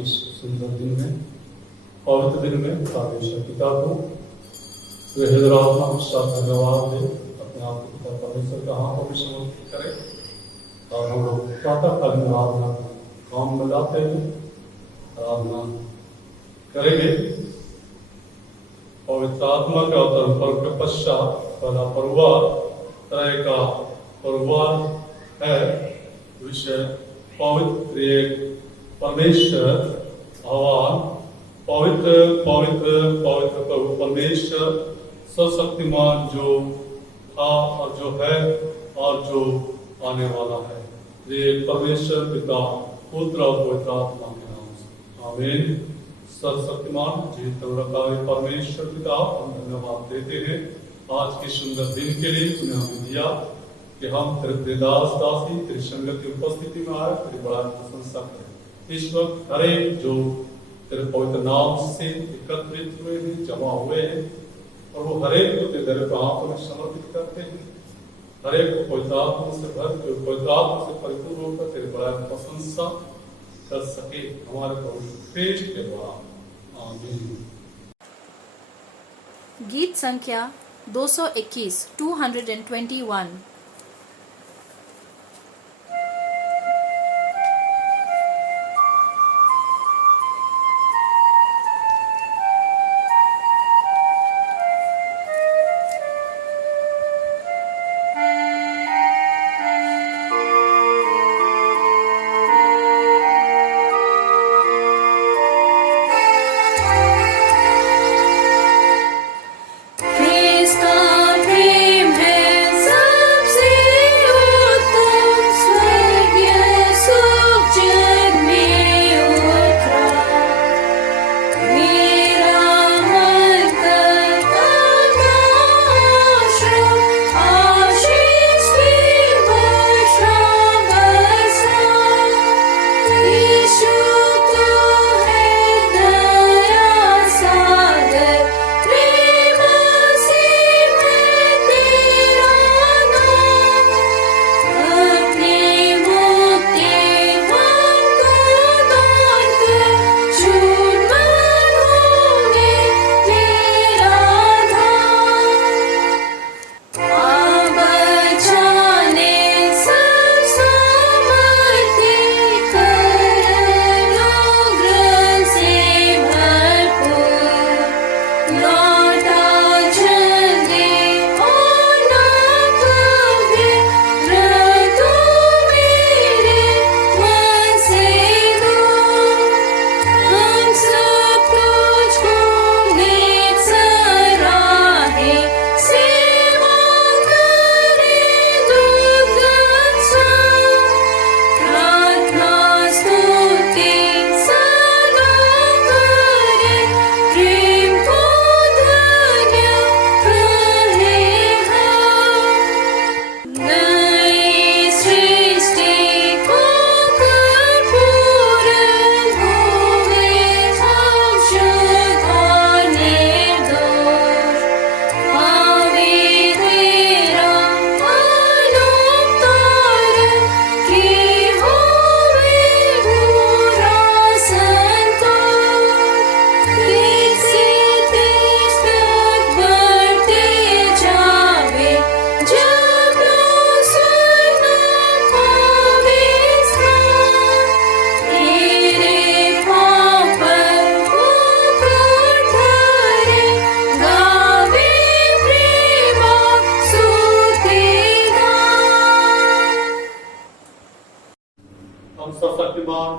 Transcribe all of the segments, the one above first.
के सुंदर दिन में, पवित्र दिन में परमेश्वर पिता को वे हृदयात्मा के साथ धन्यवाद दे, अपने आप को पिता परमेश्वर का हाथों में समर्पित करें और हम लोग प्रातःकालीन आराधना काम में लाते हैं, आराधना करेंगे। पवित्र आत्मा के अवतरण पर्व के पश्चात पहला परिवार तरह का परिवार है विषय पवित्र परमेश्वर आह्वान। पवित्र पवित्र पवित्र प्रभु परमेश्वर सर्वशक्तिमान जो था और जो है और जो आने वाला है। ये परमेश्वर पिता पुत्र और पवित्र आत्मा के नाम से आमीन। सर्वशक्तिमान जीवित परमेश्वर पिता हम धन्यवाद देते हैं आज के सुंदर दिन के लिए तूने हमें दिया कि हम तेरे दास दासी तेरी संगत की उपस्थिति में आए, तेरी बड़ा प्रशंसा करें। इस वक्त हर एक जो तेरे पवित्र नाम से एकत्रित हुए हैं, जमा हुए हैं, और वो हर एक को तेरे हाथों में समर्पित करते हैं। हर एक को पवित्र आत्मा से भर के पवित्र आत्मा से परिपूर्ण होकर तेरी बड़ा प्रशंसा कर सके हमारे पवित्र पेट के द्वारा। आमीन। गीत संख्या 221 221।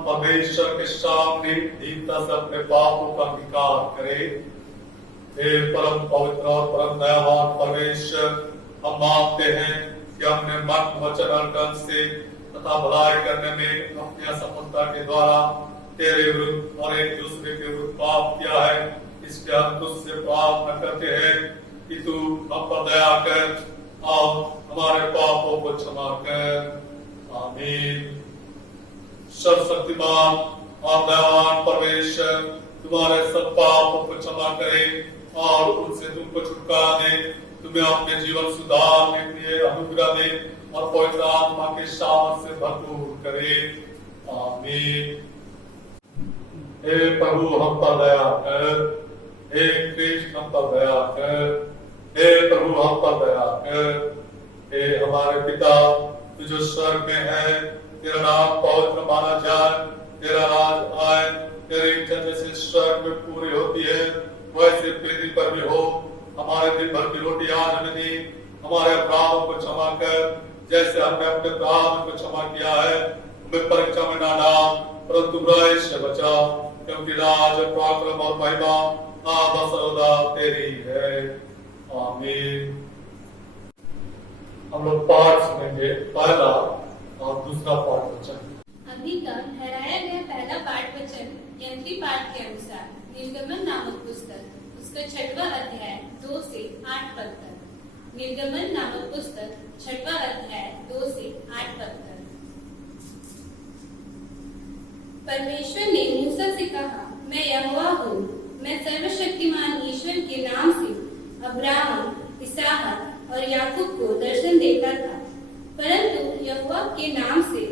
परमेश्वर के सामने दीनता से अपने पापों का अंगीकार करे। हे परम पवित्र और परम दयावान परमेश्वर, हम मानते हैं कि हमने मन वचन और कर्म से तथा भलाई करने में अपनी असफलता के द्वारा तेरे विरुद्ध और एक दूसरे के विरुद्ध पाप किया है। इसके हम तुझसे प्रार्थना करते हैं कि तू हम पर दया कर और हमारे पापों को क्षमा कर। आमीन। सर्वशक्तिमान और दयावान परमेश्वर तुम्हारे सब पापों को क्षमा करे और उनसे तुमको छुटकारा दे, तुम्हें अपने जीवन सुधारने के लिए अनुग्रह दे और पवित्र आत्मा के सामर्थ से भरपूर करे। आमीन। हे प्रभु हम पर दया कर, हे कृष्ण हम पर दया कर, हे प्रभु हम पर दया कर। हे हमारे पिता तू जो स्वर्ग में है, तेरा नाम पवित्र माना जाए, तेरा राज आए, तेरी इच्छा जैसे स्वर्ग में पूरी होती है वैसे पृथ्वी पर भी हो। हमारे दिन भर की रोटी आज हमें दी, हमारे अपराधों को क्षमा कर जैसे हमने अपने अपराध को क्षमा किया है। हमें परीक्षा में ना डाल परंतु बुराई से बचा, क्योंकि राज पराक्रम और महिमा आधा सर्वदा तेरी है। आमीन। हम लोग पाठ सुनेंगे, पहला और दूसरा पाठ वचन। अभी तक ठहराया गया पहला पाठ वचन यंत्री पाठ के अनुसार निर्गमन नामक पुस्तक उसका 6वां अध्याय 2 से 8 पद तक। निर्गमन नामक पुस्तक 6वां अध्याय 2 से 8 पद तक। परमेश्वर ने मूसा से कहा, मैं यहोवा हूँ, मैं सर्वशक्तिमान ईश्वर के नाम से अब्राहम, इसहाक और याकूब को दर्शन देता था, परंतु यहोवा के नाम से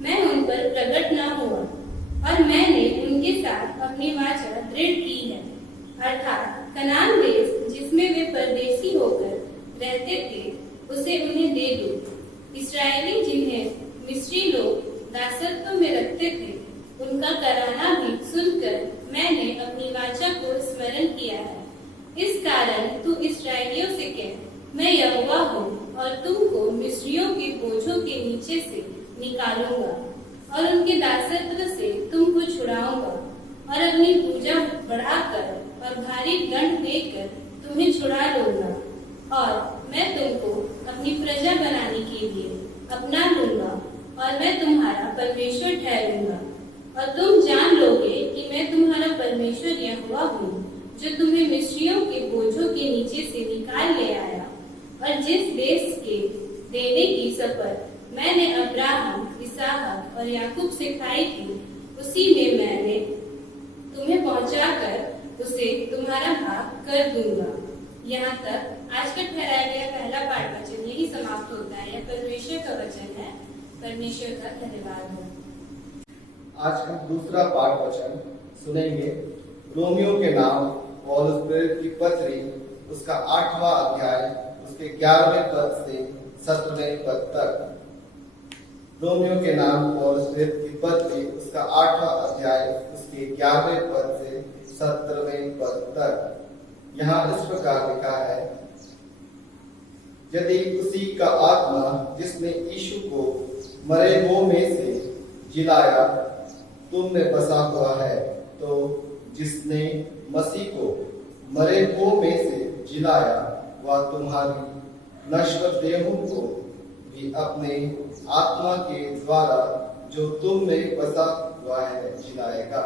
मैं उन पर प्रकट न हुआ और मैंने उनके साथ अपनी वाचा दृढ़ की है, अर्थात कनान देश जिसमें वे परदेशी होकर रहते थे उसे उन्हें दे दो। इसराइली जिन्हें मिस्री लोग दासत्व में रखते थे उनका कराना भी सुनकर मैंने अपनी वाचा को स्मरण किया है। इस कारण तू इसराइलियों से कह, मैं यहोवा हूँ और तुमको मिस्रियों के बोझों के नीचे से निकालूंगा और उनके दासत्व से तुमको छुड़ाऊंगा और अपनी पूजा बढ़ाकर और भारी दंड देकर तुम्हें छुड़ा लूंगा और मैं तुमको अपनी प्रजा बनाने के लिए अपना लूंगा और मैं तुम्हारा परमेश्वर ठहरूंगा और तुम जान लोगे कि मैं तुम्हारा परमेश्वर यहोवा हूँ जो तुम्हें मिस्रियों के बोझों के नीचे से निकाल ले आया और जिस देश के देने की शपथ मैंने अब्राहम, इसहाक और याकूब से खाई थी उसी में मैंने तुम्हें पहुंचाकर उसे तुम्हारा भाग कर दूंगा। यहाँ तक आज का ठहराया गया पहला पाठ वचन यही समाप्त होता है। यह परमेश्वर का वचन है। परमेश्वर का धन्यवाद हो। आज का दूसरा पाठ वचन सुनेंगे रोमियो के नाम पौलुस प्रेरित की पत्री उसका 8वां अध्याय उसके 11वें पद से 17वें पद तक। रोमियो के नाम पौलुस प्रेरित की पत्री उसका 8वां अध्याय उसके 11वें पद से 17वें पद तक। यहाँ इस प्रकार लिखा है, यदि उसी का आत्मा जिसने यीशु को मरे हुओं में से जिलाया तुम में बसा हुआ है, तो जिसने मसीह को मरे हुओं में से जिलाया वह तुम्हारी नश्वर देहों को भी अपने आत्मा के द्वारा जो तुम में बसा हुआ है जिलाएगा।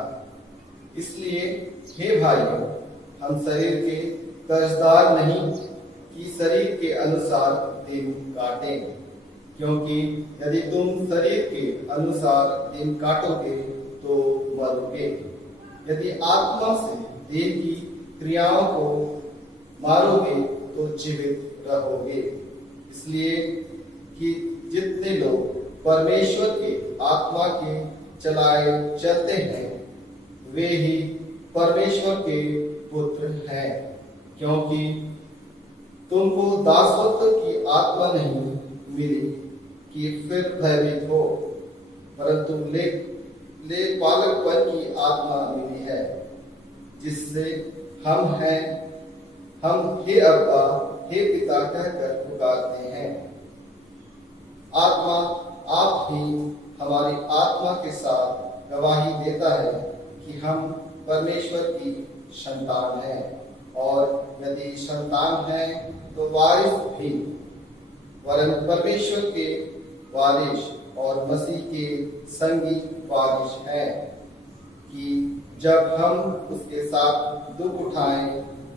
इसलिए हे भाइयों, हम शरीर के कर्जदार नहीं कि शरीर के अनुसार दिन काटें, क्योंकि यदि तुम शरीर के अनुसार दिन काटोगे तो मरोगे। यदि आत्मा से देह की क्रियाओं को मारोगे तो जीवित रहोगे। इसलिए कि जितने लोग परमेश्वर के आत्मा के चलाए चलते हैं वे ही परमेश्वर के पुत्र हैं, क्योंकि तुमको दासत्व की आत्मा नहीं मिली कि फिर भयभीत हो, परंतु ले पालकपन की आत्मा मिली है, जिससे हम हे अब्बा हे पिता कहकर पुकारते हैं। आत्मा आप ही हमारी आत्मा के साथ गवाही देता है कि हम परमेश्वर की संतान हैं, और यदि संतान हैं तो वारिस भी, वरन परमेश्वर के वारिस और मसीह के संगी वारिस हैं, कि जब हम उसके साथ दुख उठाएं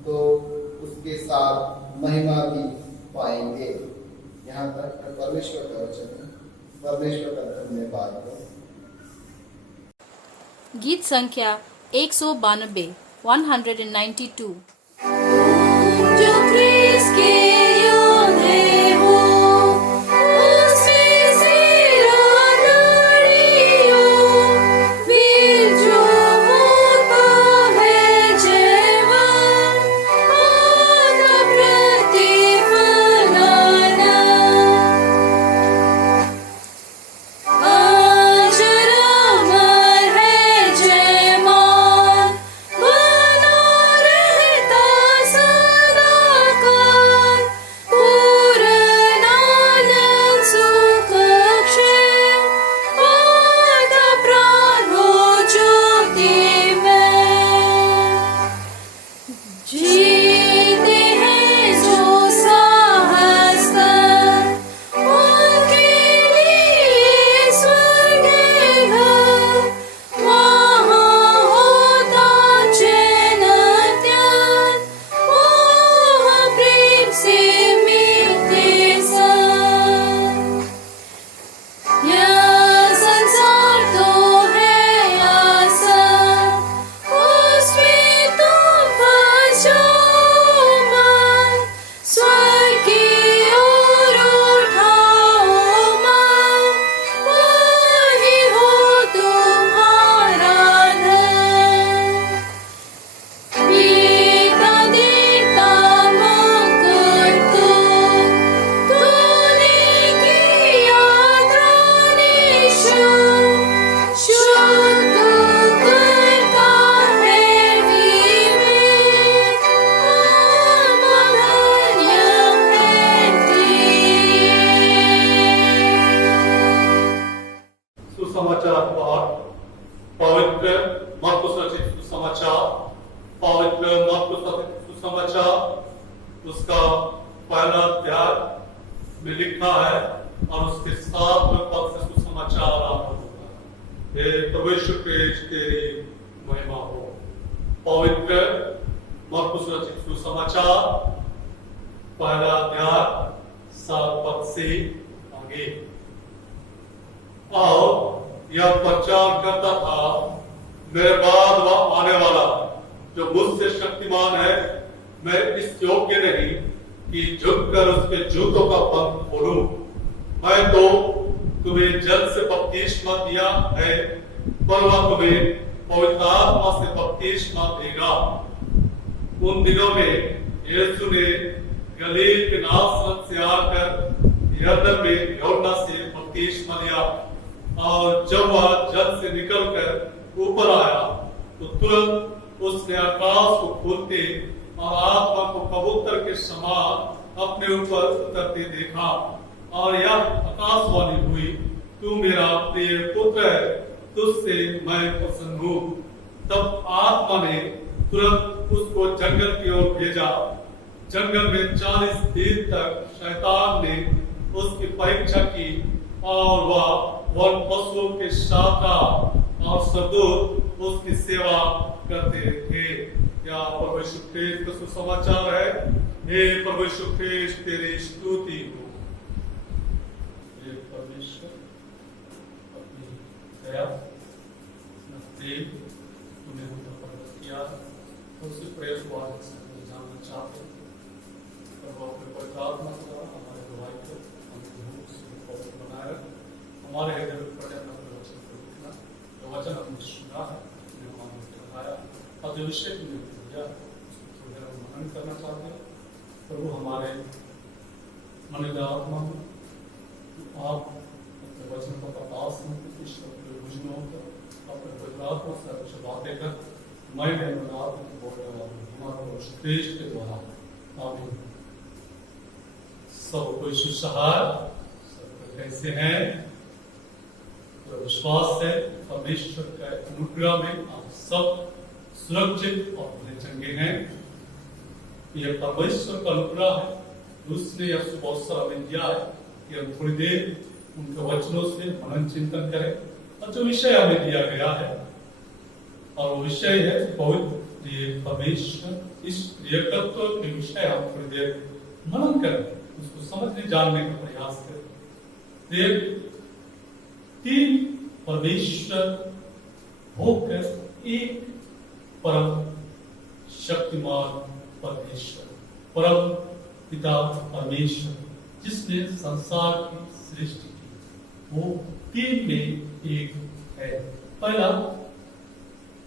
तो उसके साथ महिमा भी पाएंगे। यहाँ तक परमेश्वर का वचन है। परमेश्वर का धन्यवाद हो। गीत संख्या 192 192। जो क्रिस के योद्धे हो, उसमें सिरा नाड़ियों, वीर जो हो पवित्र मरकुस रचित सुसमाचार, पवित्र मरकुस रचित सुसमाचार उसका पहला अध्याय में लिखा है और उसके 7वें पद से सुसमाचार आरंभ होता है। हे प्रभु यीशु क्रिस्ट तेरी महिमा हो। पवित्र मरकुस रचित सुसमाचार पहला अध्याय 7 पद से आगे। और यह प्रचार करता था, मेरे बाद वह आने वाला जो मुझसे शक्तिमान है, मैं इस योग्य नहीं कि झुककर उसके जूतों का पंख खोलूं। मैं तो तुम्हें जल से बपतिस्मा दिया है, पर वह तुम्हें पवित्र आत्मा से बपतिस्मा देगा। उन दिनों में यीशु ने गलील के नासरत से आकर यरदन में यूहन्ना से बपतिस्मा लिया, और जब वह जल से निकलकर ऊपर आया तो तुरंत उसने आकाश को खोलते और आत्मा को कबूतर के समान अपने ऊपर उतरते देखा, और यह आकाशवाणी हुई, तू मेरा प्रिय पुत्र है, तुझसे मैं प्रसन्न हूँ। तब आत्मा ने तुरंत उसको जंगल की ओर भेजा। जंगल में 40 दिन तक शैतान ने उसकी परीक्षा की, और वह वन पशुओं के शाखा और सदूत उसकी सेवा करते थे। क्या प्रभु यीशु ख्रीस्त का सुसमाचार है। हे प्रभु यीशु ख्रीस्त तेरी स्तुति हो। हे परमेश्वर अपनी दया प्रेम तुम्हें हम पर प्रकट किया, उसी प्रेम को आज से जानना चाहते हैं। प्रभु अपने पवित्र आत्मा का हमारे गवाही को हमें भूख से पवित्र बनाए, हमारे हृदय में प्रकट अपने वचन को लिखना, जो वचन हमने सुना है हमारे बताया और जो विषय तुमने दिया उसको थोड़ी देर मनन करना चाहते हैं। प्रभु हमारे मन का आत्मा आप अपने वचन को प्रकाश में बुझना होकर अपने पवित्र आत्मा से अच्छी बातें कर मैं आत्मा की बोल रहा हूँ हमारे श्रेष्ठ के द्वारा। आमीन। सब कोई सुसहाय कैसे हैं? तो विश्वास है परमेश्वर के अनुग्रह में आप सब सुरक्षित और भले चंगे हैं। यह परमेश्वर का अनुग्रह है, उसने यह सुबह अवसर हमें दिया है कि हम थोड़ी देर उनके वचनों से मनन चिंतन करें। और जो विषय हमें दिया गया है और वो विषय है पवित्र परमेश्वर, इस प्रियकत्व के विषय हम थोड़ी देर मनन करें, उसको समझने जानने का प्रयास करें। तीन परमेश्वर होकर एक परम शक्तिमान परमेश्वर, परम पिता परमेश्वर जिसने संसार की सृष्टि की, वो तीन में एक है। पहला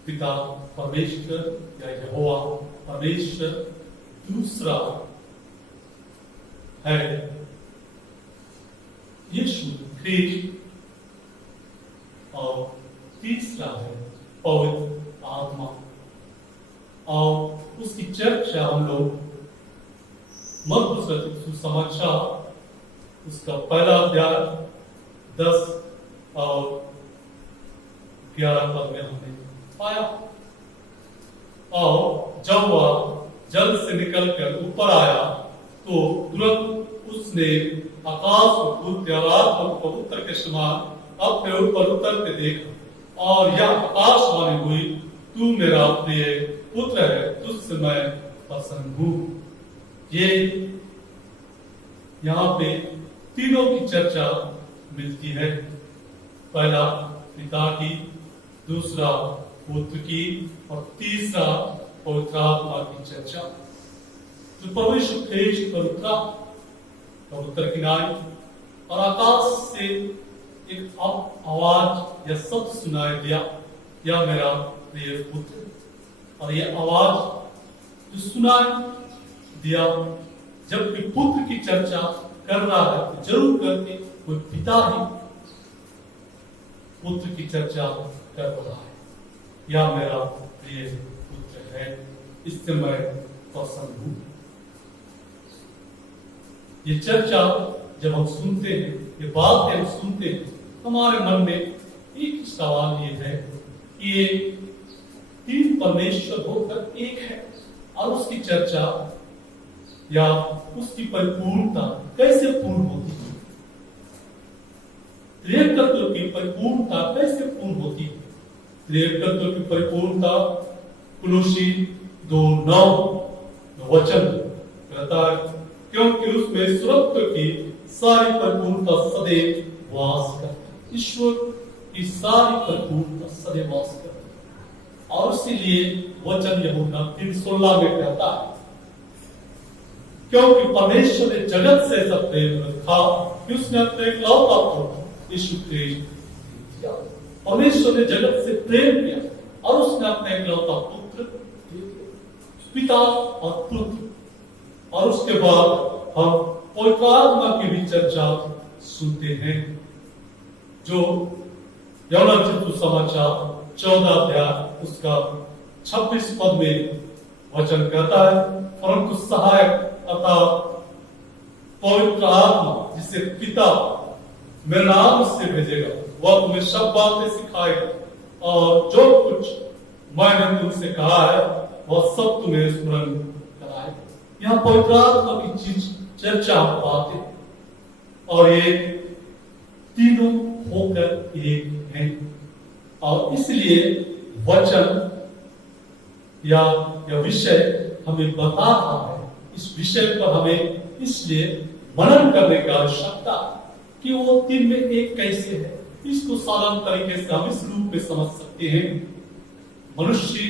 पिता परमेश्वर या यहोवा परमेश्वर, दूसरा है यीशु ख्रीस्त, और तीसरा है पवित्र आत्मा। और उसकी चर्चा हम लोग मरकुस रचित सुसमाचार उसका पहला अध्याय 10 और 11 पद में हमने पाया। और जब वह जल से निकलकर ऊपर आया तो तुरंत उसने आकाश को खोलते और आत्मा को कबूतर के समान अपने ऊपर उतरते देखा, और यह आकाशवाणी हुई, तू मेरा प्रिय पुत्र है, तुझसे मैं प्रसन्न हूँ। ये यहाँ पे तीनों की चर्चा मिलती है। पहला पिता की, दूसरा पुत्र की, और तीसरा पवित्र आत्मा की चर्चा। जो प्रभु यीशु ख्रीस्त पर उतरा, कबूतर की नाई, और आकाश से एक आवाज या शब्द सुनाई दिया, यह मेरा प्रिय पुत्र। और यह आवाज जो सुनाई दिया, जब भी पुत्र की चर्चा कर रहा है तो जरूर करके कोई पिता ही पुत्र की चर्चा कर रहा है। यह मेरा प्रिय पुत्र है, इससे मैं प्रसन्न हूं। ये चर्चा जब हम सुनते हैं, ये बात हम सुनते हैं, हमारे मन में एक सवाल ये है कि ये तीन परमेश्वर होकर एक है और उसकी चर्चा या उसकी परिपूर्णता कैसे पूर्ण होती है, त्रिएक तत्व की परिपूर्णता कैसे पूर्ण होती है। त्रिएक तत्व की परिपूर्णता कुलोसी 2:9 वचन कहता है, क्योंकि उसमें स्वत्व की सारी परिपूर्णता सदैव वास करती है। ईश्वर की सारी परिपूर्णता सदैव वास करती है। और इसीलिए वचन यूहन्ना 3:16 में कहता है, क्योंकि परमेश्वर ने जगत से ऐसा प्रेम रखा कि उसने अपने इकलौता पुत्र यीशु क्रिस्ट दिया। परमेश्वर ने जगत से प्रेम किया और उसने अपने इकलौता पुत्र दे दिया। पिता और पुत्र। और उसके बाद हम पवित्र आत्मा की भी चर्चा सुनते हैं, जो यूहन्ना सुसमाचार 14 अध्याय उसका 26 पद में वचन कहता है, परंतु सहायक अर्थात पवित्र आत्मा जिसे पिता मेरे नाम से भेजेगा, वह तुम्हें सब बातें सिखाएगा और जो कुछ मैंने तुमसे कहा है वह सब तुम्हें स्मरण कराएगा। यहाँ पवित्र आत्मा की चीज चर्चा हम पाते हैं और ये तीनों होकर एक हैं। और इसलिए वचन या विषय हमें बता रहा है, इस विषय पर हमें इसलिए मनन करने की आवश्यकता कि वो तीन में एक कैसे है। इसको साधारण तरीके से हम इस रूप में समझ सकते हैं, मनुष्य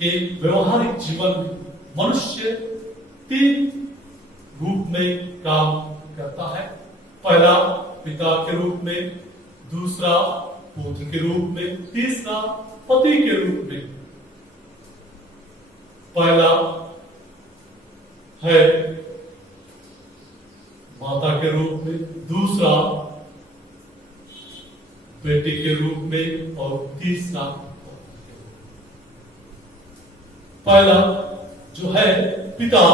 के व्यवहारिक जीवन में मनुष्य तीन रूप में काम करता है। पहला पिता के रूप में, दूसरा पुत्र के रूप में, तीसरा पति के रूप में। पहला है माता के रूप में, दूसरा बेटी के रूप में और तीसरा पहला जो है पिता,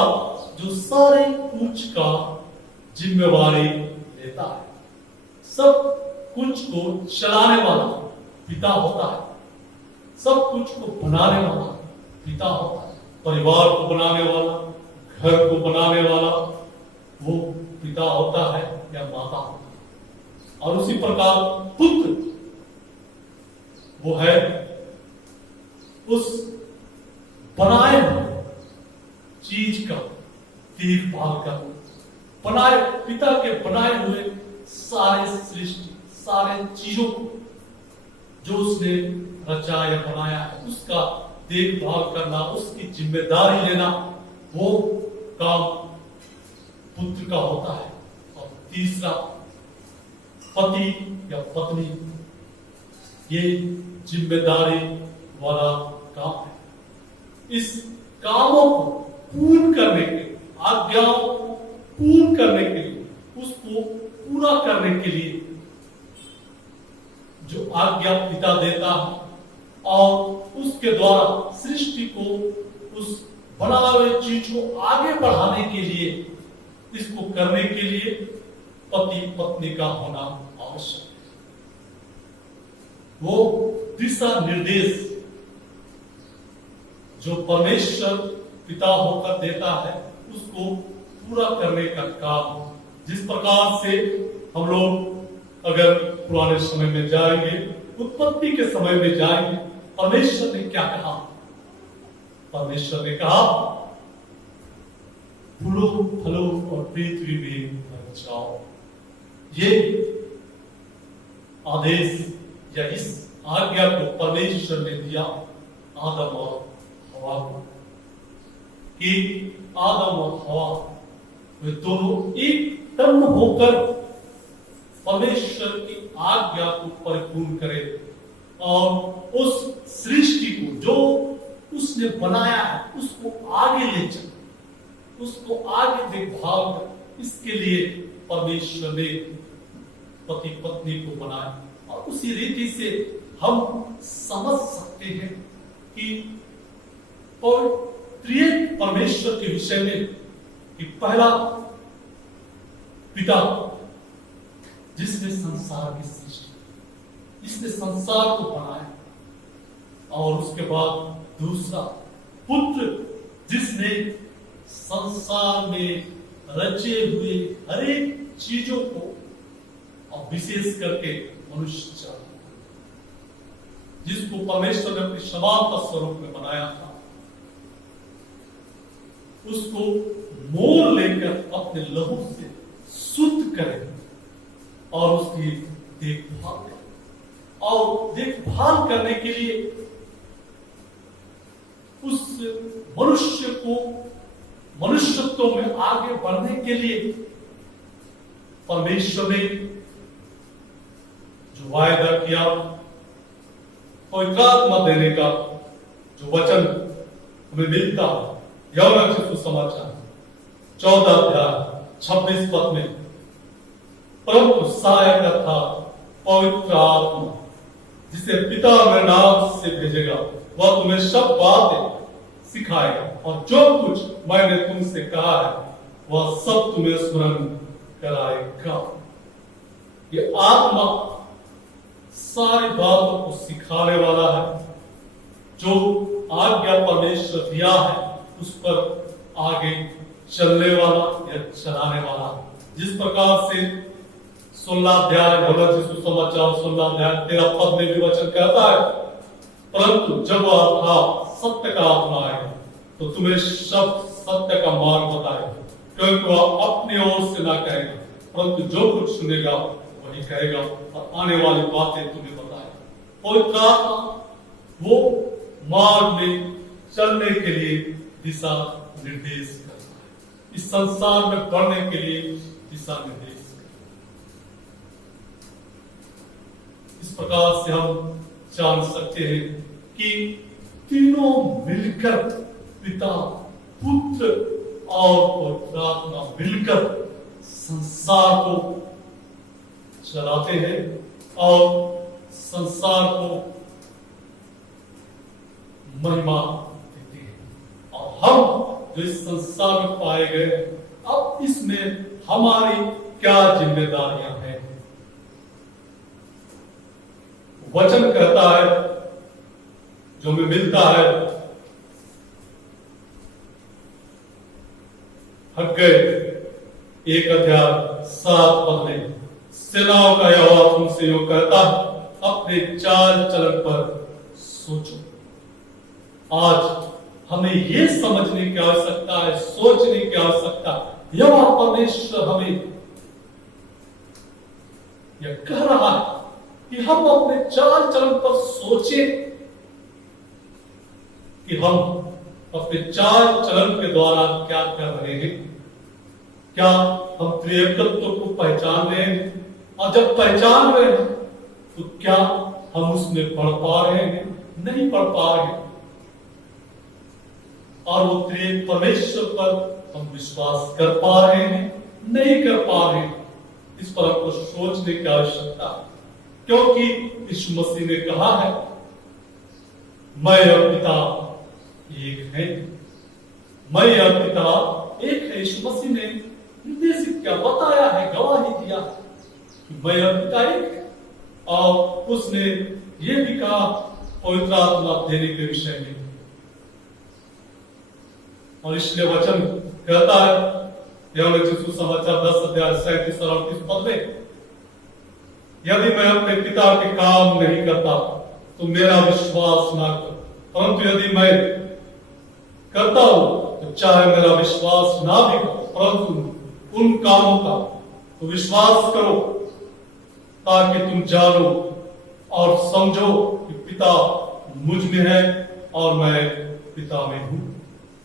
जो सारे कुछ का जिम्मेवारी लेता है, सब कुछ को चलाने वाला पिता होता है, सब कुछ को बनाने वाला पिता होता है, परिवार को बनाने वाला, घर को बनाने वाला वो पिता होता है या माता होता है। और उसी प्रकार पुत्र वो है उस बनाए चीज का देखभाल कर, बनाए पिता के बनाए हुए सारे सृष्टि, सारे चीजों को जो उसने रचा या बनाया है उसका देखभाल करना, उसकी जिम्मेदारी लेना, वो काम पुत्र का होता है। और तीसरा पति या पत्नी, ये जिम्मेदारी वाला काम है। इस कामों को पूर्ण करने के, आज्ञाओं को पूर्ण करने के लिए, उसको पूरा करने के लिए जो आज्ञा पिता देता है और उसके द्वारा सृष्टि को, उस बनाए हुए चीज को आगे बढ़ाने के लिए, इसको करने के लिए पति पत्नी का होना आवश्यक है। वो दिशा निर्देश जो परमेश्वर पिता होकर देता है उसको पूरा करने का काम, जिस प्रकार से हम लोग अगर पुराने समय में जाएंगे, उत्पत्ति के समय में जाएंगे, परमेश्वर ने क्या कहा? परमेश्वर ने कहा फूलो फलो और पृथ्वी में भर जाओ। ये आदेश या इस आज्ञा को परमेश्वर ने दिया आदम और हवा को, कि आदम और हवा वे दोनों एक तन होकर परमेश्वर की आज्ञा को परिपूर्ण करें और उस सृष्टि को जो उसने बनाया है उसको आगे ले चले, उसको आगे देखभाल कर। इसके लिए परमेश्वर ने पति पत्नी को बनाया। और उसी रीति से हम समझ सकते हैं कि त्रिएक परमेश्वर के विषय में कि पहला पिता जिसने संसार की सृष्टि, जिसने संसार को बनाया, और उसके बाद दूसरा पुत्र जिसने संसार में रचे हुए हर एक चीजों को और विशेष करके मनुष्य जाति जिसको परमेश्वर ने अपनी समानता स्वरूप में बनाया था, उसको मोल लेकर अपने लहू से शुद्ध करें और उसकी देखभाल करें। और देखभाल करने के लिए उस मनुष्य को मनुष्यत्व में आगे बढ़ने के लिए परमेश्वर ने जो वायदा किया, पवित्र आत्मा देने का जो वचन हमें मिलता है, यूहन्ना के सुसमाचार 14 अध्याय 26 पद में, परंतु सहायक था पवित्र आत्मा जिसे पिता मेरे नाम से भेजेगा, वह तुम्हें सब बातें सिखाएगा और जो कुछ मैंने तुमसे कहा है वह सब तुम्हें स्मरण कराएगा। ये आत्मा सारी बातों को सिखाने वाला है। जो आज्ञा परमेश्वर दिया है उस पर आगे चलने वाला या चलाने वाला। जिस प्रकार से 16 अध्याय यूहन्ना के सुसमाचार 16 अध्याय 13 पद में भी वचन कहता है, परंतु जब वह सत्य का आत्मा आएगा तो तुम्हें सब सत्य का मार्ग बताएगा, क्योंकि वह अपनी ओर से ना कहेगा परंतु जो कुछ सुनेगा वही कहेगा और आने वाली बातें तुम्हें बताएगा। पवित्र आत्मा वो मार्ग में चलने के लिए दिशा निर्देश करता है, इस संसार में बढ़ने के लिए दिशा निर्देश करता है। इस प्रकार से हम जान सकते हैं कि तीनों मिलकर पिता, पुत्र और पवित्र आत्मा मिलकर संसार को चलाते हैं और संसार को महिमा देते हैं। और हम जो इस संसार में पाए गए, अब इसमें हमारी क्या जिम्मेदारियां हैं? वचन कहता है जो हमें मिलता है, हग्गै 1 अध्याय 7 पद में, सेनाओं का यहोवा तुमसे यूं कहता, अपने चाल चलन पर सोचो। आज हमें यह समझने की आवश्यकता है, सोचने की आवश्यकता, यहोवा परमेश्वर हमें यह कह रहा है कि हम अपने चाल चलन पर सोचें कि हम अपने चाल चलन के द्वारा क्या कर रहे हैं। क्या हम त्रिएकत्व को पहचान रहे हैं? और जब पहचान रहे हैं तो क्या हम उसमें पढ़ पा रहे हैं? नहीं पढ़ पा रहे हैं। और वो त्रिएक परमेश्वर पर हम विश्वास कर पा रहे हैं? नहीं कर पा रहे हैं। इस पर हमको सोचने की आवश्यकता है, क्योंकि यीशु मसीह ने कहा है, मैं और पिता एक है। मैं और पिता एक है। यीशु मसीह ने निर्देशित क्या बताया है, गवाही दिया कि मैं और पिता एक है। और उसने ये भी कहा पवित्र आत्मा देने के विषय में। और इसलिए वचन कहता है यूहन्ना के सुसमाचार 10 अध्याय 37 और 38 पद में, यदि मैं अपने पिता के काम नहीं करता तो मेरा विश्वास ना करो, परंतु यदि मैं करता हूं तो चाहे मेरा विश्वास ना भी करो, परंतु उन कामों का तो विश्वास करो, ताकि तुम जानो और समझो कि पिता मुझ में है और मैं पिता में हूं।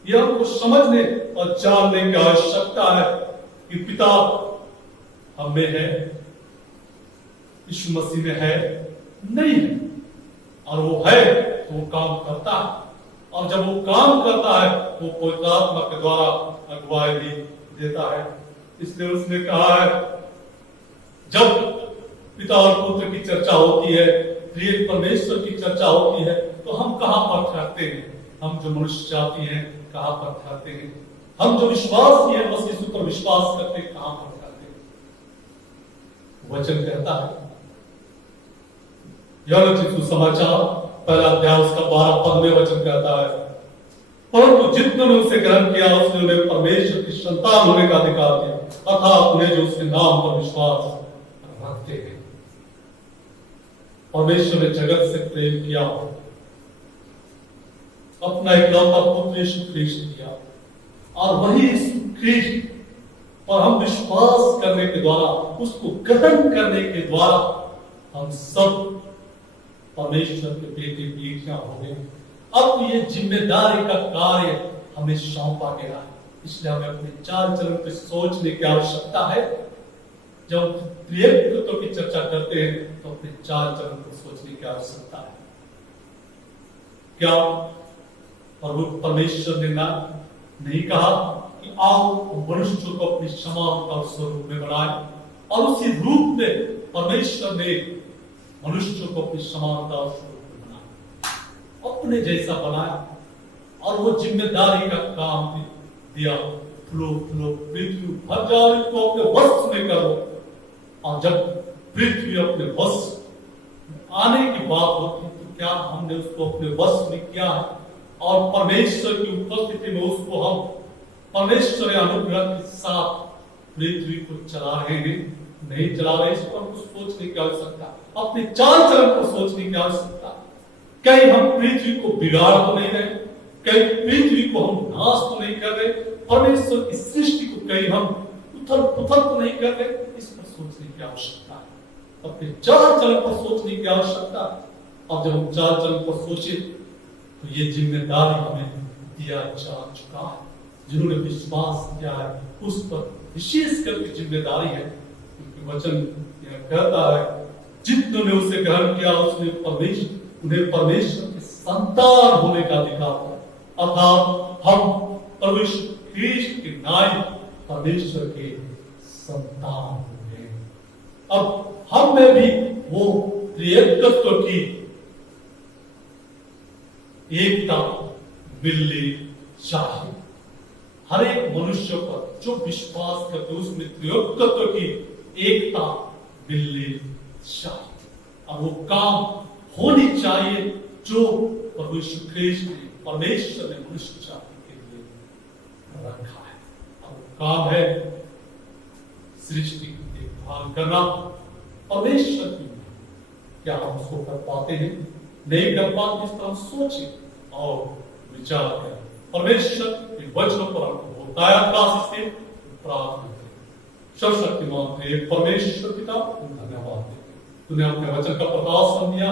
यह हमको समझने और जानने की आवश्यकता है कि पिता हम में है, यीशु मसीह में है, नहीं है। और वो है तो वो काम करता है, और जब वो काम करता है वो पवित्र आत्मा के द्वारा अगुवाई भी देता है। इसलिए उसने कहा है, जब पिता और पुत्र की चर्चा होती है, त्रिएक परमेश्वर की चर्चा होती है, तो हम कहां पर ठहरते हैं? हम जो मनुष्य जाति हैं कहां पर ठहरते हैं? हम जो विश्वासी हैं बस यीशु पर विश्वास करते हैं, कहां पर ठहरते हैं? वचन कहता है यूहन्ना के सुसमाचार पहला अध्याय उसका 12 पद में वचन कहता है, परंतु जितने ने उसे ग्रहण किया उसने उन्हें परमेश्वर की संतान होने का अधिकार दिया, अर्थात उन्हें जो उसके नाम पर विश्वास रखते हैं। परमेश्वर ने जगत से प्रेम किया, अपना इकलौता पुत्र यीशु ख्रीस्त दिया, और वही यीशु ख्रीस्त पर हम विश्वास करने के द्वारा, उसको ग्रहण करने के द्वारा हम सब परमेश्वर के बेटे बेटियां हो गए। अब ये जिम्मेदारी का कार्य हमें सौंपा गया है, इसलिए हमें अपने चाल चलन पे सोचने की आवश्यकता है। जब त्रिएकत्व की चर्चा करते हैं तो अपने चाल चलन पर सोचने की आवश्यकता है। क्या प्रभु परमेश्वर ने ना नहीं कहा कि आओ मनुष्य को अपनी समानता और स्वरूप में बनाए, और उसी रूप में परमेश्वर ने मनुष्य को अपनी समानता और स्वरूप में बनाया, अपने जैसा बनाया, और वो जिम्मेदारी का काम दिया, फूलो फूलो पृथ्वी भर जाओ, इसको अपने वश में करो। और जब पृथ्वी अपने वश आने की बात होती तो क्या हमने उसको अपने वश में किया है? और परमेश्वर की उपस्थिति में उसको हम परमेश्वर अनुग्रह के साथ पृथ्वी को चला रहे हैं, नहीं चला रहे, इस पर हमको सोचने की आवश्यकता, अपने चाल चलन पर सोचने की आवश्यकता। कहीं हम पृथ्वी को बिगाड़ तो नहीं रहे, कहीं पृथ्वी को हम नाश तो नहीं कर रहे, परमेश्वर की सृष्टि को कहीं हम उथल पुथल तो नहीं कर रहे, इस पर सोचने की आवश्यकता है, अपने चाल चलन पर सोचने की आवश्यकता है। और जब हम चाल चलन पर सोचे तो ये जिम्मेदारी हमें दिया जा चुका है, जिन्होंने विश्वास किया है उस पर विशेष करके जिम्मेदारी है, क्योंकि वचन यह कहता है जितने उसे ग्रहण किया उसने उन्हें परमेश्वर के संतान होने का अधिकार है, अर्थात हम परमेश्वर ख्रीस्त के नाम परमेश्वर के संतान हो गए। अब हम में भी वो त्रिएकत्व की एकता मिलनी चाहिए। हर एक मनुष्य पर जो विश्वास करते उसमें त्रिएकत्व की एकता मिलनी चाहिए, और वो काम होनी चाहिए जो परमेश्वर ख्रीस्त ने, परमेश्वर ने मनुष्य जाति के लिए रखा है। और वो काम है सृष्टि की देखभाल करना, परमेश्वर की। क्या हम उसको कर पाते हैं? नहीं कर पाते, इस पर हम सोचें और विचार करें। परमेश्वर के वचनों पर हमको बताया से प्रार्थना करें। सर्वशक्तिमान परमेश्वर पिता धन्यवाद देते, तूने अपने वचन का प्रकाशन दिया।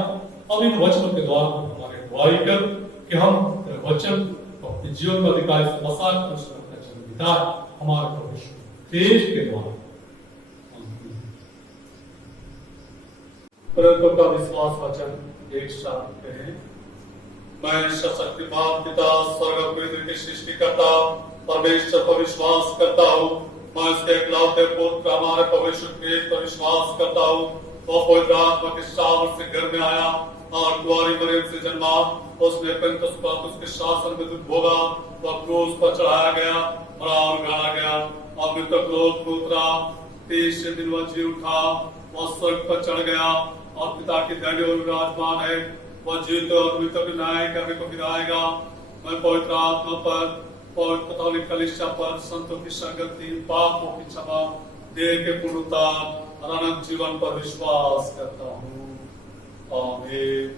अब इन वचनों के द्वारा हमारे अगुवाई कर कि हम वचन को अपने जीवन में अधिकार से बसा कर उसमें अपना जीवन बिताए, हमारे परमेश्वर देश के द्वारा। परंतु का विश्वास वचन एक साथ कहें। मैं सशक्तिमान पिता स्वर्ग पृथ्वी की सृष्टिकर्ता परमेश्वर पर विश्वास करता हूँ। मैं उसके इकलौते पुत्र हमारे परमेश्वर ख्रीस्त पर विश्वास करता हूँ। वो पवित्र आत्मा के सामर्थ से घर में आया और कुंवारी मरियम से जन्मा। उसने पंतुस पिलातुस के शासन में दुख भोगा, वह क्रूस पर चढ़ाया गया, मरा और गाड़ा गया और मृतक लोक में उतरा। तीसरे दिन वह जी उठा, वह स्वर्ग पर चढ़ गया और पिता की दाहिनी ओर विराजमान है। वह जीवित और मृतक न्याय करने को फिर आएगा। मैं पवित्र आत्मा पर, पवित्र कैथोलिक कलीसिया पर, संतों की संगति, पापों की क्षमा, देह के पुनरुत्थान और अनंत जीवन पर विश्वास करता हूँ। आमीन।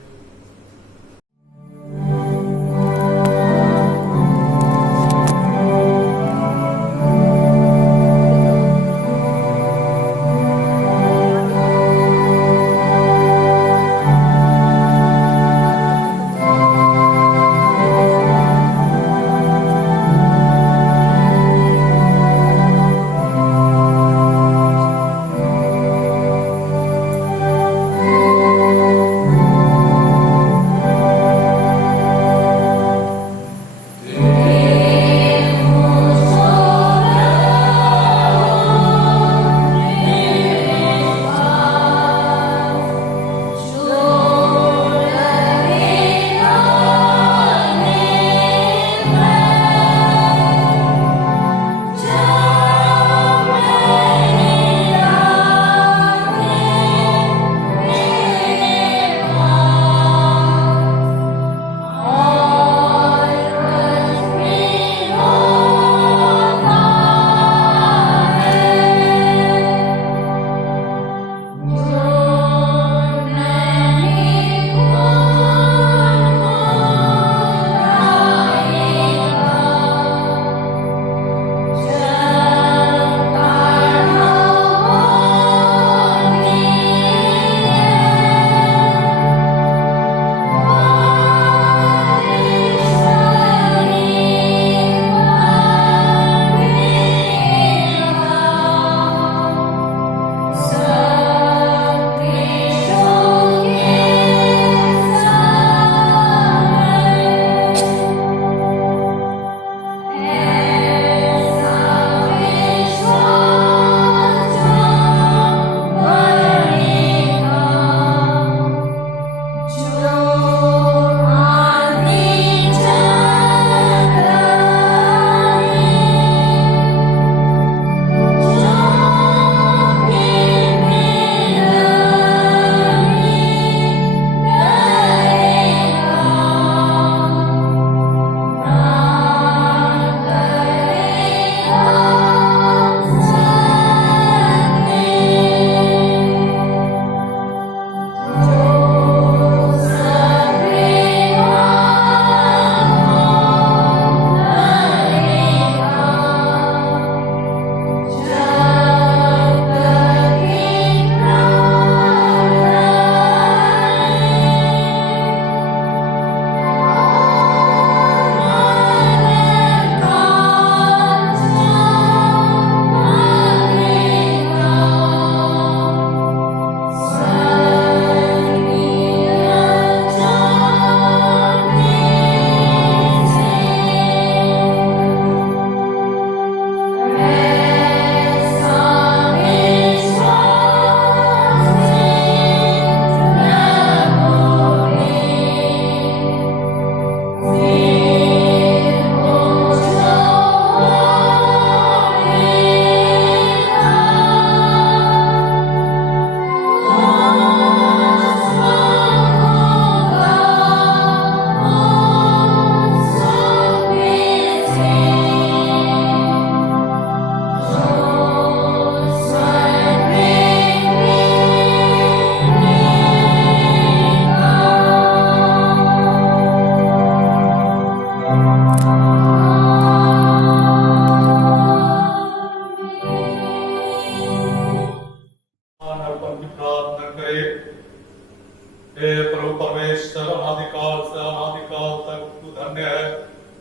काल तक तू धन्य है।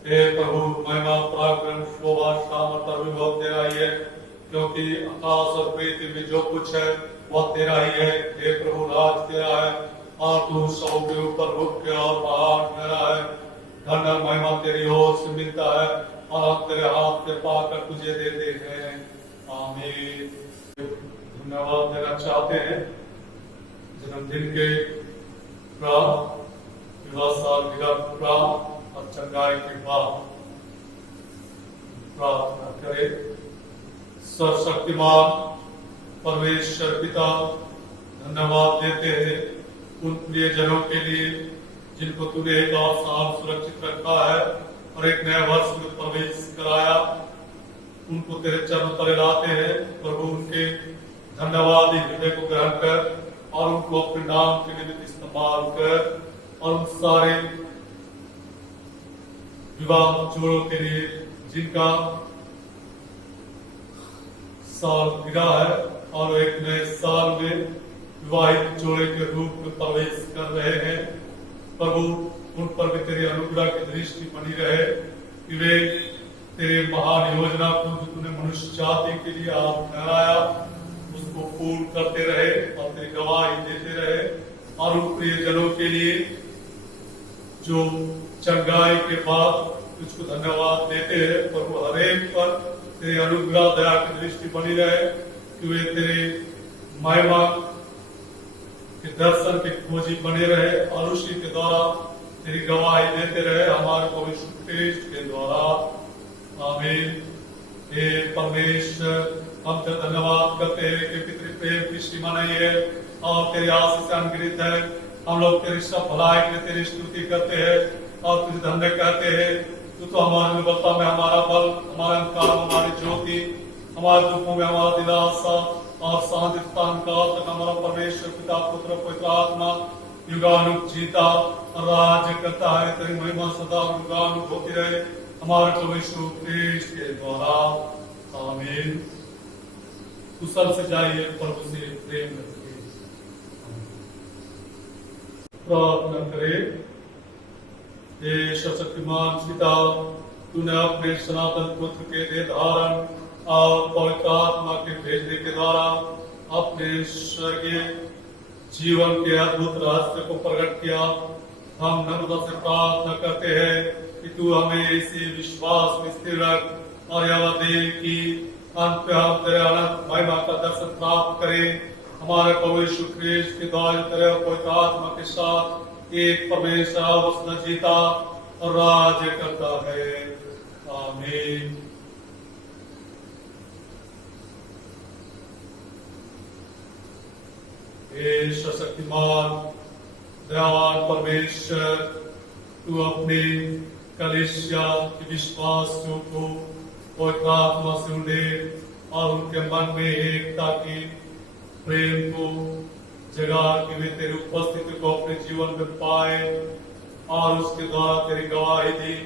हे प्रभु महिमा पराक्रम शोभा सामर्थ और विभव तेरा ही है, क्योंकि आकाश और पृथ्वी में जो कुछ है वह तेरा ही है। हे प्रभु राज तेरा है और तू सब के ऊपर मुख्य और महान ठहरा है। धन और महिमा तेरी ओर से मिलता है और हम तेरे हाथ से पाकर तुझे देते हैं। आमीन। धन्यवाद देना चाहते हैं जन्मदिन के प्राप्त, विवाह सालगिरह प्राप्त और चंगाई के बाद प्रार्थना करें। सर्वशक्तिमान परमेश्वर पिता, धन्यवाद देते हैं उन प्रियजनों के लिए जिनको तूने एक और साल सुरक्षित रखा है और एक नए वर्ष में प्रवेश कराया। उनको तेरे चरणों तले लाते हैं प्रभु, उनके धन्यवाद हृदय को ग्रहण कर और उनको अपने नाम के निमित्त इस्तेमाल कर, और उन सारे विवाह जोड़ों के लिए जिनका साल गिरा है और एक नए साल में विवाहित जोड़े के रूप में प्रवेश कर रहे हैं, प्रभु उन पर भी तेरी अनुग्रह की दृष्टि बनी रहे कि वे तेरे महान योजना को जो तूने मनुष्य जाति के लिए आप ठहराया उसको पूर्ण करते रहे और तेरी गवाही देते रहे। और उन प्रियजनों के लिए जो चंगाई के बाद तुझको धन्यवाद देते हैं, प्रभु हर एक पर तेरी अनुग्रह दया की दृष्टि बनी रहे कि वे तेरे महिमा के दर्शन के खोजी बने रहे और उसी के द्वारा तेरी गवाही देते रहे हमारे पवित्र ख्रीष्ट के द्वारा। आमीन। हे परमेश्वर, हम तेरा धन्यवाद करते हैं क्योंकि तेरे प्रेम की सीमा नहीं है और तेरी आशीष से अनुग्रहित है। हम लोग तेरी सब भलाई के लिए तेरी स्तुति करते हैं और तुझे धन्य कहते हैं। तू तो हमारे निर्बलता में हमारा बल, हमारे अंधकार में हमारी ज्योति, हमारे दुखों में हमारा दिलासा और शांति स्थान काल तक हमारा परमेश्वर पिता पुत्र पवित्र आत्मा युगानुग जीता और राज्य करता है। तेरी महिमा सदा युगानुग होती रहे हमारे परमेश्वर ख्रीष्ट के द्वारा। आमीन। कुशल से जाइए, प्रभु से प्रेम रखिए। प्रार्थना करें। हे सर्वशक्तिमान पिता, तूने अपने सनातन पुत्र के दे धारण और पवित्र आत्मा के भेजने के द्वारा अपने स्वर्गीय जीवन के अद्भुत रहस्य को प्रकट किया। हम नम्रता से प्रार्थना करते हैं कि तू हमें इसी विश्वास में स्थिर रख और यह दे कि अंत में हम तेरे अनंत महिमा का दर्शन प्राप्त करें। हमारे पवित्र ख्रीष्ट के द्वारा तेरे पवित्र आत्मा के साथ एक परमेश्वर उसने जीता और राज्य करता है। आमीन। हे सशक्तिमान दयावान परमेश्वर, तू अपने कलीसिया के विश्वासियों को पवित्र आत्मा से उड़े और उनके मन में एकता की प्रेम को जगा कि वे तेरी उपस्थिति को अपने जीवन में पाए और उसके द्वारा तेरी गवाही दी।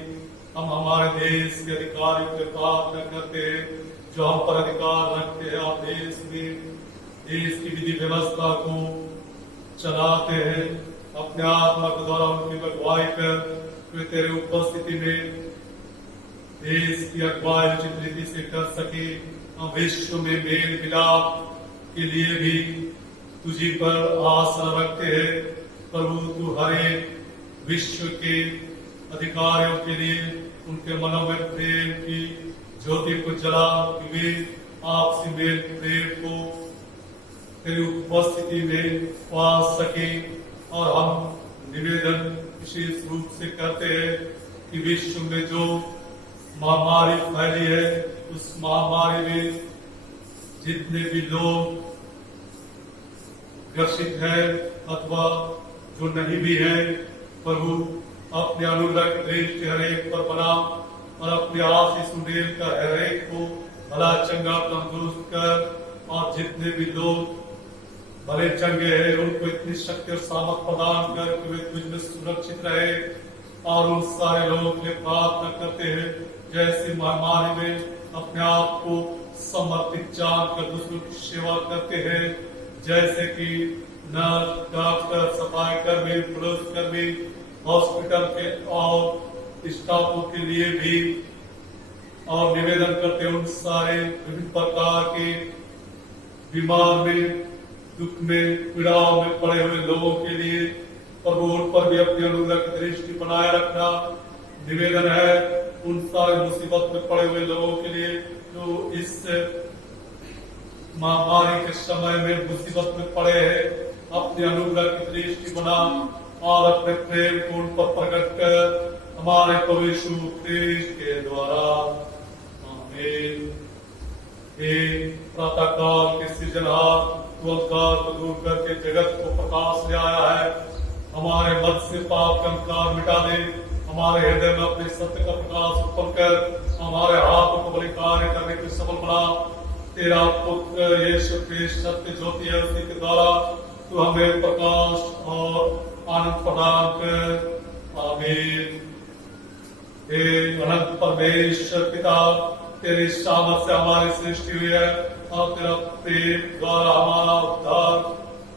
हम हमारे देश के अधिकारियों के प्रार्थना करते हैं जो हम पर अधिकार रखते हैं और देश में देश की विधि व्यवस्था को चलाते हैं। अपने आत्मा के द्वारा उनकी अगुवाई कर वे तेरे उपस्थिति में देश की अगुवाई उचित रीति से कर सके। हम विश्व में मेल मिलाप के लिए भी तुझी पर आशा रखते हैं। प्रभु तू हर एक विश्व के अधिकारियों के लिए उनके मनों में प्रेम की ज्योति को जला कि वे आपसी मेल प्रेम को तेरी उपस्थिति में पा सके। और हम निवेदन विशेष रूप से करते हैं कि विश्व में जो महामारी फैली है उस महामारी में जितने भी लोग ग्रसित है अथवा जो नहीं भी है, प्रभु अपने अनुग्रह की दृष्टि हर एक पर बना और अपने आशीष उड़ेल कर हर एक को भला चंगा तंदुरुस्त कर और जितने भी लोग भले चंगे हैं उनको इतनी शक्ति और सामर्थ प्रदान कर कि वे तुझ में सुरक्षित रहे। और उन सारे लोगों के लिए प्रार्थना करते हैं जैसे महामारी में अपने आप को समर्पित जानकर दूसरों की सेवा करते हैं, जैसे कि नर्स, डॉक्टर, सफाई कर्मी, पुलिस कर्मी हॉस्पिटल के और स्टाफों के लिए भी, और निवेदन करते हैं उन सारे विभिन्न प्रकार के बीमार में, दुख में, पीड़ाओं में पड़े हुए लोगों के लिए प्रभु उन पर भी अपनी अनुग्रह की दृष्टि बनाए रखना। निवेदन है उन सारे मुसीबत में पड़े हुए लोगों के लिए जो इस महामारी के समय में मुसीबत में पड़े हैं, अपने अनुग्रह की दृष्टि बना और अपने प्रेम को उन पर प्रकट कर हमारे प्रभु यीशु ख्रीस्त के द्वारा। आमीन। हे प्रातः काल के सृजनहार, तू अंधकार को दूर करके जगत को प्रकाश ले आया है। हमारे मत से पाप का अंधकार मिटा दे, हमारे हृदय में अपने सत्य का प्रकाश उत्पन्न कर, हमारे हाथों को बड़े कार्य करने के सफल बना। तेरा पुत्र यीशु ख्रीस्त सत्य ज्योति है, उसी के द्वारा तू हमें प्रकाश और आनंद प्रदान कर। आमीन। हे अनंत परमेश्वर पिता, तेरी सामर्थ से हमारी सृष्टि हुई है और तेरा प्रेम द्वारा हमारा उद्धार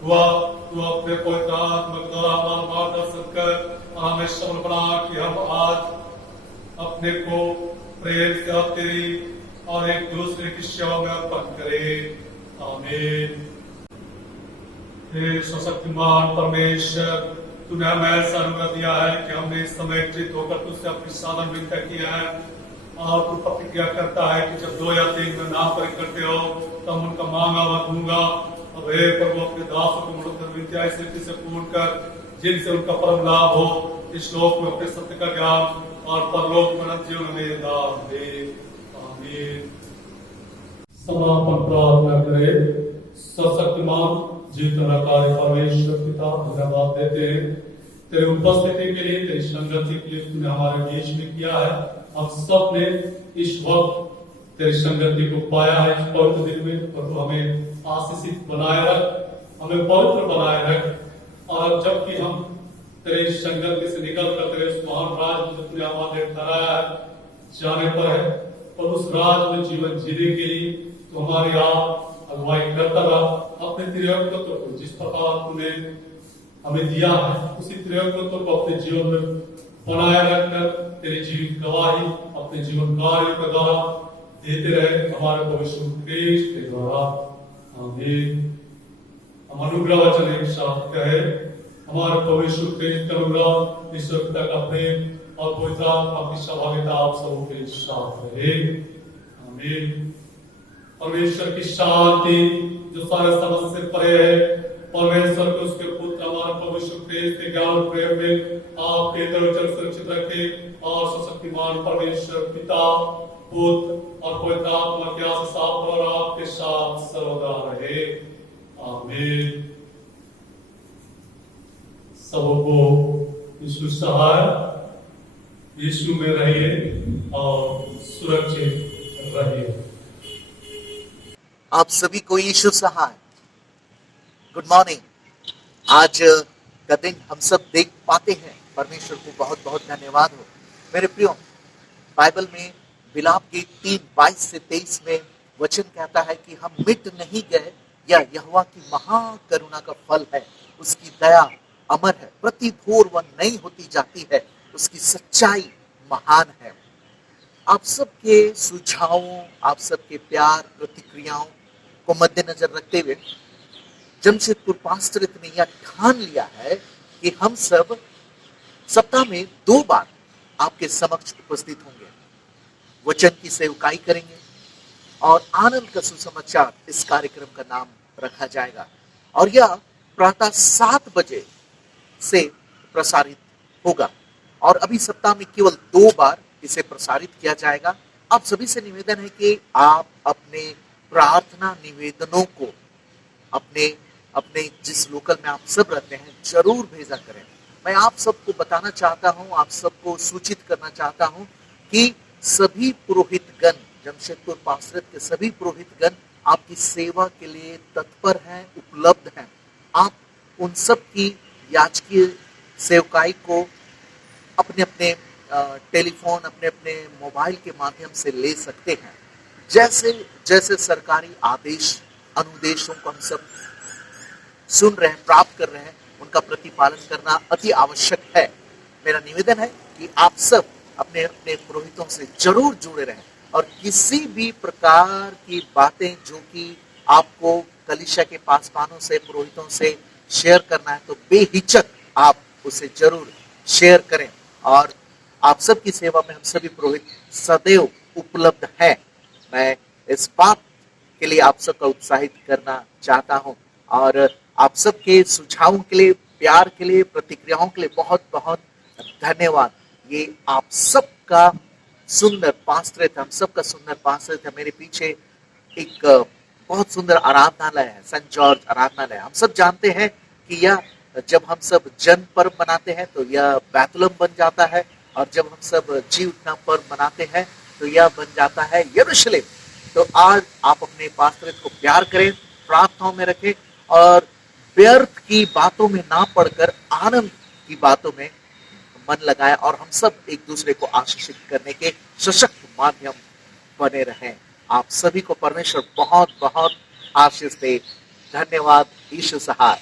हुआ। तू अपने पवित्र आत्मा के द्वारा हमारा मार्गदर्शन कर और हमें सबल बना कि हम आज अपने को प्रेम से और तेरी और एक दूसरे की सेवा में अर्पण करें। आमीन। हे सशक्तिमान परमेश्वर, तूने हमें ऐसा अनुग्रह दिया है कि हमने इस समय एकत्रित होकर तुझसे अपनी साधन विनती किया है और तू प्रतिज्ञा करता है कि जब 2 या 3 में नाम पर इकट्ठे हो तब उनका मांगा मैं दूंगा। और हे प्रभु, अपने दासों को मुड़कर विनती ऐसी रीति से पूर्ण कर जिनसे उनका परम लाभ हो, इस लोक में अपने सत्य का ज्ञान और परलोक में अनंत जीवन में दान दे। आमीन। समापन प्रार्थना करें। सशक्तिमान जीवनकारी परमेश्वर पिता, धन्यवाद देते हैं तेरे उपस्थिति के लिए, तेरी संगति के लिए तूने हमारे बीच में किया है। हम सब ने इस वक्त तेरी संगति को पाया है इस पवित्र दिन में। प्रभु हमें आशीषित बनाए रख, हमें पवित्र बनाए रख, और जबकि हम तेरे संगति से निकल कर तेरे उस महान राज में तूने हमारे ठहराया है जाने पर है, और उस राज में जीवन जीने के लिए तो हमारी आप अगुवाई करता रहा। अपने त्रियोक्तत्व को जिस प्रकार तूने हमें दिया है उसी त्रियोक्तत्व को अपने जीवन में बनाए रखकर तेरे जीवन गवाही अपने जीवन कार्य के द्वारा देते रहे हमारे पवित्र ख्रीस्त के द्वारा। आमीन। हम अनुग्रह वचन एक साथ कहे। हमारे पवित्र ख्रीस्त का अनुग्रह, ईश्वर पिता का प्रेम और पवित्र आत्मा की सहभागिता आप सबों के साथ रहे। आमीन। परमेश्वर की शांति जो सारे समझ से परे है, परमेश्वर को उसके पुत्र हमारे पवित्र ख्रीस्त के ज्ञान और प्रेम में आपके दर्शन सुरक्षित रखे और सशक्तिमान परमेश्वर पिता, पुत्र और पवित्र आत्मा के आशीष आप और आपके साथ सर्वदा रहे। आमीन। सबको यीशु सहाय, यीशु में रहिए और सुरक्षित रहिए। आप सभी को यीशु सहाय। Good morning. आज का दिन हम सब देख पाते हैं, परमेश्वर को बहुत बहुत धन्यवाद हो। मेरे प्रियो, बाइबल में विलाप के 3:22 से 23 में वचन कहता है कि हम मिट नहीं गए, यह यहोवा की महाकरुणा का फल है, उसकी दया अमर है, प्रति भोर वह नई होती जाती है, उसकी सच्चाई महान है। आप सबके सुझावों, आप सबके प्यार प्रतिक्रियाओं को मद्देनजर रखते हुए जमशेदपुर पास्टरेट ने यह ठान लिया है कि हम सब सप्ताह में 2 बार आपके समक्ष उपस्थित होंगे, वचन की सेवकाई करेंगे और आनंद का सुसमाचार इस कार्यक्रम का नाम रखा जाएगा। और यह प्रातः 7 बजे से प्रसारित होगा और अभी सप्ताह में केवल 2 बार इसे प्रसारित किया जाएगा। आप सभी से निवेदन है कि आप अपने प्रार्थना निवेदनों को अपने जिस लोकल में आप सब रहते हैं जरूर भेजा करें। मैं आप सबको बताना चाहता हूं, आप सबको सूचित करना चाहता हूं कि सभी पुरोहितगण, जमशेदपुर पास्टरेट के सभी पुरोहितगण आपकी सेवा के लिए तत्पर हैं, उपलब्ध हैं। आप उन सब की याजकीय सेवकाई को अपने अपने टेलीफोन, अपने अपने मोबाइल के माध्यम से ले सकते हैं। जैसे जैसे सरकारी आदेश अनुदेशों को हम सब सुन रहे हैं, प्राप्त कर रहे हैं, उनका प्रतिपालन करना अति आवश्यक है। मेरा निवेदन है कि आप सब अपने अपने पुरोहितों से जरूर जुड़े रहें और किसी भी प्रकार की बातें जो कि आपको कलीसिया के पासवानों से, पुरोहितों से शेयर करना है, तो बेहिचक आप उसे जरूर शेयर करें। और आप सबकी सेवा में हम सभी पुरोहित सदैव उपलब्ध हैं। मैं इस बात के लिए आप सबका उत्साहित करना चाहता हूं और आप सबके सुझावों के लिए, प्यार के लिए, प्रतिक्रियाओं के लिए बहुत बहुत धन्यवाद। ये आप सबका सुंदर पास्टरेट, हम सबका सुंदर पास्टरेट है। मेरे पीछे एक बहुत सुंदर आराधनालय है, सेंट जॉर्ज आराधनालय। हम सब जानते हैं कि यह जब हम सब जन्म पर्व मनाते हैं तो यह बैतुलम बन जाता है, और जब हम सब जी उठना पर्व मनाते हैं तो यह बन जाता है यरूशलेम। तो आज आप अपने पास्टरेट को प्यार करें, प्रार्थनाओं में रखें और व्यर्थ की बातों में ना पड़कर आनंद की बातों में मन लगाए, और हम सब एक दूसरे को आशीषित करने के सशक्त माध्यम बने रहें। आप सभी को परमेश्वर बहुत बहुत आशीष दे। धन्यवाद। यीशु सहाय।